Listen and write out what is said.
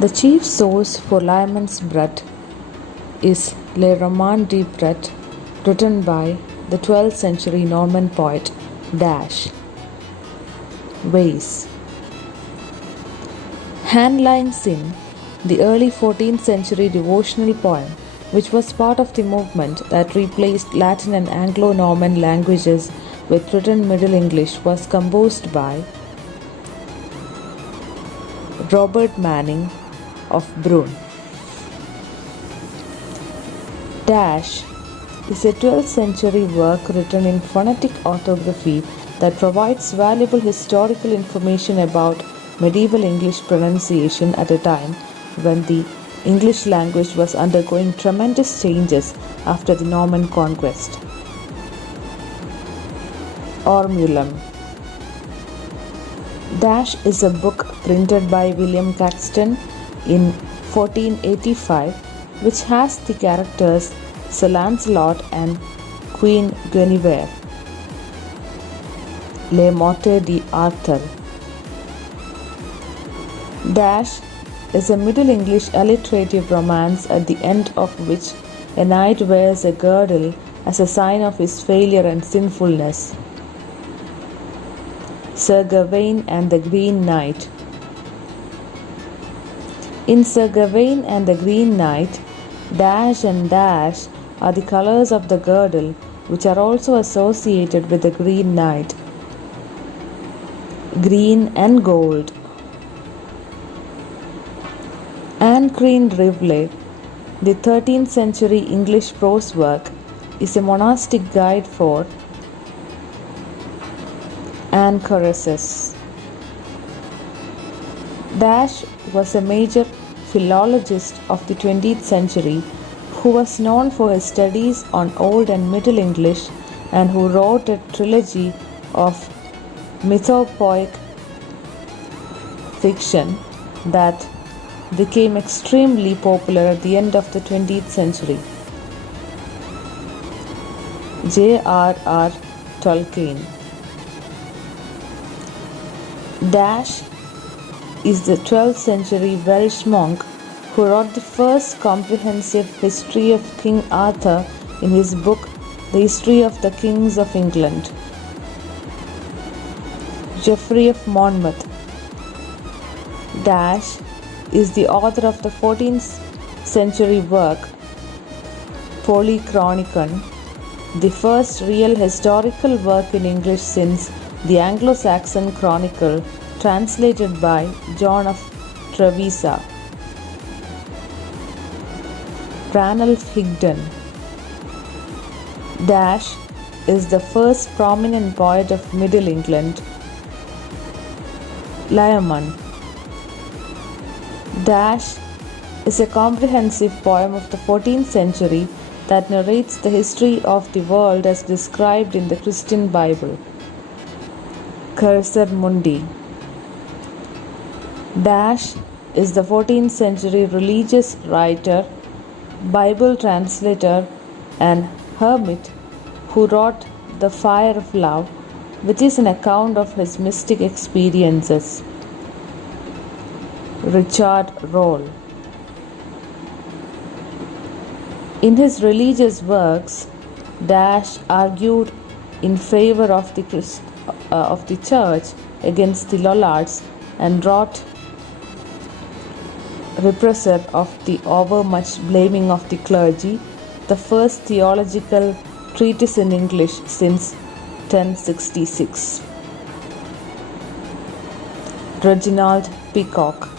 The chief source for Layamon's BRUNNE is Le Roman de BRUNNE, written by the 12th century Norman poet Weiss. Handlines in the early 14th century devotional poem, which was part of the movement that replaced Latin and Anglo-Norman languages with written Middle English, was composed by Robert Manning of BRUNNE. Is a 12th century work written in phonetic orthography that provides valuable historical information about medieval English pronunciation at a time when the English language was undergoing tremendous changes after the Norman conquest. ORMULUM is a book printed by William Caxton in 1485, which has the characters Sir Lancelot and Queen Guinevere. Les Morte d'Arthur is a Middle English alliterative romance at the end of which a knight wears a girdle as a sign of his failure and sinfulness. Sir Gawain and the Green Knight. In Sir Gawain and the Green Knight, and are the colors of the girdle, which are also associated with the Green Knight. Green and gold. Anchoressesses, the 13th century English prose work, is a monastic guide for anchoresses. Was a major philologist of the 20th century who was known for his studies on Old and Middle English and who wrote a trilogy of mythopoeic fiction that became extremely popular at the end of the 20th century. J.R.R. Tolkien. Is the 12th century Welsh monk who wrote the first comprehensive history of King Arthur in his book The History of the Kings of England. Geoffrey of Monmouth is the author of the 14th century work Polychronicon, the first real historical work in English since the Anglo-Saxon Chronicle, translated by John of Trevisa. RANULPH HIGDEN is the first prominent poet of Middle England. LAYAMON is a comprehensive poem of the 14th century that narrates the history of the world as described in the Christian Bible. Cursor Mundi is the 14th century religious writer, Bible translator, and hermit who wrote The Fire of Love, which is an account of his mystic experiences. Richard Rolle. In his religious works, argued in favor of the church against the Lollards and wrought repressor of the overmuch blaming of the clergy, the first theological treatise in English since 1066. Reginald PECOCK.